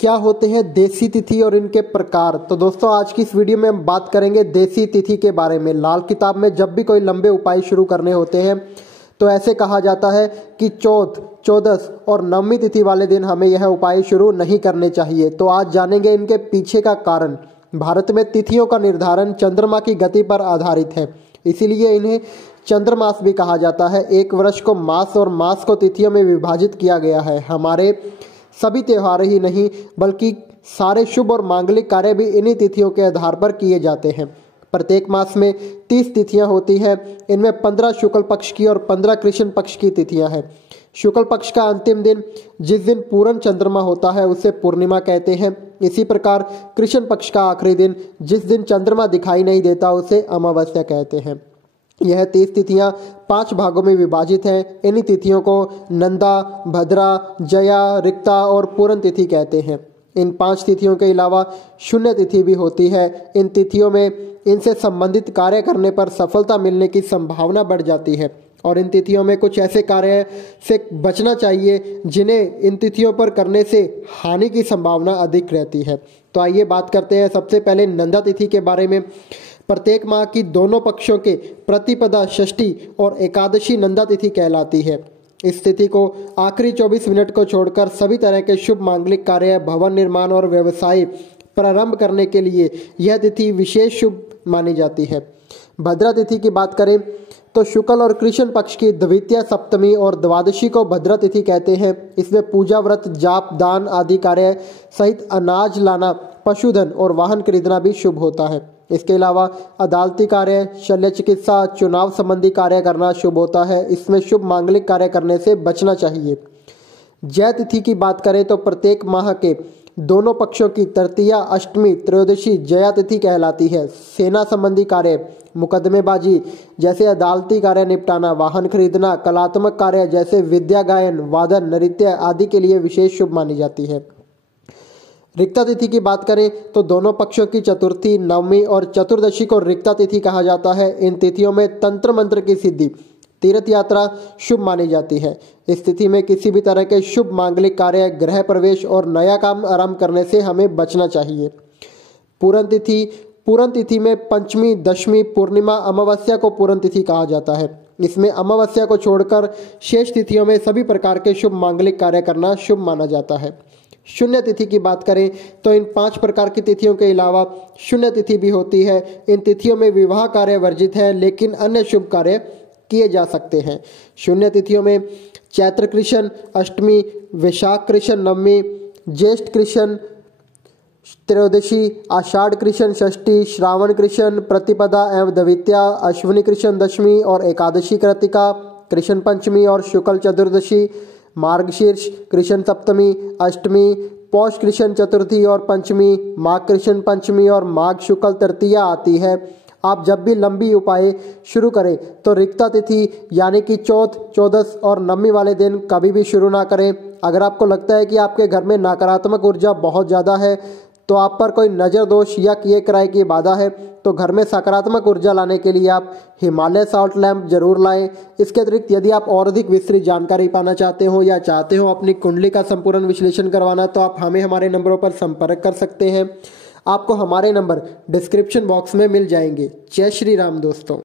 क्या होते हैं देशी तिथि और इनके प्रकार। तो दोस्तों आज की इस वीडियो में हम बात करेंगे देशी तिथि के बारे में। लाल किताब में जब भी कोई लंबे उपाय शुरू करने होते हैं तो ऐसे कहा जाता है कि चौथ, चौदस और नवमी तिथि वाले दिन हमें यह उपाय शुरू नहीं करने चाहिए। तो आज जानेंगे इनके पीछे का कारण। भारत में तिथियों का निर्धारण चंद्रमा की गति पर आधारित है, इसीलिए इन्हें चंद्रमास भी कहा जाता है। एक वर्ष को मास और मास को तिथियों में विभाजित किया गया है। हमारे सभी त्योहार ही नहीं बल्कि सारे शुभ और मांगलिक कार्य भी इन्हीं तिथियों के आधार पर किए जाते हैं। प्रत्येक मास में 30 तिथियां होती हैं। इनमें 15 शुक्ल पक्ष की और 15 कृष्ण पक्ष की तिथियां हैं। शुक्ल पक्ष का अंतिम दिन जिस दिन पूर्ण चंद्रमा होता है उसे पूर्णिमा कहते हैं। इसी प्रकार कृष्ण पक्ष का आखिरी दिन जिस दिन चंद्रमा दिखाई नहीं देता उसे अमावस्या कहते हैं। यह 30 तिथियां 5 भागों में विभाजित हैं। इन्हीं तिथियों को नंदा, भद्रा, जया, रिक्ता और पूर्ण तिथि कहते हैं। इन 5 तिथियों के अलावा शून्य तिथि भी होती है। इन तिथियों में इनसे संबंधित कार्य करने पर सफलता मिलने की संभावना बढ़ जाती है और इन तिथियों में कुछ ऐसे कार्य से बचना चाहिए जिन्हें इन तिथियों पर करने से हानि की संभावना अधिक रहती है। तो आइए बात करते हैं सबसे पहले नंदा तिथि के बारे में। प्रत्येक माह की दोनों पक्षों के प्रतिपदा, षष्ठी और एकादशी नंदा तिथि कहलाती है। इस तिथि को आखिरी 24 मिनट को छोड़कर सभी तरह के शुभ मांगलिक कार्य, भवन निर्माण और व्यवसाय प्रारंभ करने के लिए यह तिथि विशेष शुभ मानी जाती है। भद्रा तिथि की बात करें तो शुक्ल और कृष्ण पक्ष की द्वितीय, सप्तमी और द्वादशी को भद्रा तिथि कहते हैं। इसमें पूजा, व्रत, जाप, दान आदि कार्य सहित अनाज लाना, पशुधन और वाहन खरीदना भी शुभ होता है। इसके अलावा अदालती कार्य, शल्य चिकित्सा, चुनाव संबंधी कार्य करना शुभ होता है। इसमें शुभ मांगलिक कार्य करने से बचना चाहिए। जय तिथि की बात करें तो प्रत्येक माह के दोनों पक्षों की तृतीया, अष्टमी, त्रयोदशी जया तिथि कहलाती है। सेना संबंधी कार्य, मुकदमेबाजी जैसे अदालती कार्य निपटाना, वाहन खरीदना, कलात्मक कार्य जैसे विद्या, गायन, वादन, नृत्य आदि के लिए विशेष शुभ मानी जाती है। रिक्ता तिथि की बात करें तो दोनों पक्षों की चतुर्थी, नवमी और चतुर्दशी को रिक्ता तिथि कहा जाता है। इन तिथियों में तंत्र मंत्र की सिद्धि, तीर्थ यात्रा शुभ मानी जाती है। इस तिथि में किसी भी तरह के शुभ मांगलिक कार्य, गृह प्रवेश और नया काम आरंभ करने से हमें बचना चाहिए। पूर्ण तिथि में पंचमी, दशमी, पूर्णिमा, अमावस्या को पूर्ण तिथि कहा जाता है। इसमें अमावस्या को छोड़कर शेष तिथियों में सभी प्रकार के शुभ मांगलिक कार्य करना शुभ माना जाता है। शून्य तिथि की बात करें तो इन 5 प्रकार की तिथियों के अलावा शून्य तिथि भी होती है। इन तिथियों में विवाह कार्य वर्जित है लेकिन अन्य शुभ कार्य किए जा सकते हैं। शून्य तिथियों में चैत्र कृष्ण अष्टमी, वैशाख कृष्ण नवमी, ज्येष्ठ कृष्ण त्रयोदशी, आषाढ़ कृष्ण षष्ठी, श्रावण कृष्ण प्रतिपदा एवं द्वितीया, अश्विनी कृष्ण दशमी और एकादशी कृतिका, कृष्ण पंचमी और शुक्ल चतुर्दशी, मार्गशीर्ष कृष्ण सप्तमी, अष्टमी, पौष कृष्ण चतुर्थी और पंचमी, माघ कृष्ण पंचमी और माघ शुक्ल तृतीया आती है। आप जब भी लंबी उपाय शुरू करें तो रिक्ता तिथि यानी कि चौथ, चौदस और नवमी वाले दिन कभी भी शुरू ना करें। अगर आपको लगता है कि आपके घर में नकारात्मक ऊर्जा बहुत ज़्यादा है, तो आप पर कोई नज़र दोष या किए कराए की बाधा है, तो घर में सकारात्मक ऊर्जा लाने के लिए आप हिमालय साल्ट लैंप जरूर लाएं। इसके अतिरिक्त यदि आप और अधिक विस्तृत जानकारी पाना चाहते हो या चाहते हो अपनी कुंडली का संपूर्ण विश्लेषण करवाना, तो आप हमें हमारे नंबरों पर संपर्क कर सकते हैं। आपको हमारे नंबर डिस्क्रिप्शन बॉक्स में मिल जाएंगे। जय श्री राम दोस्तों।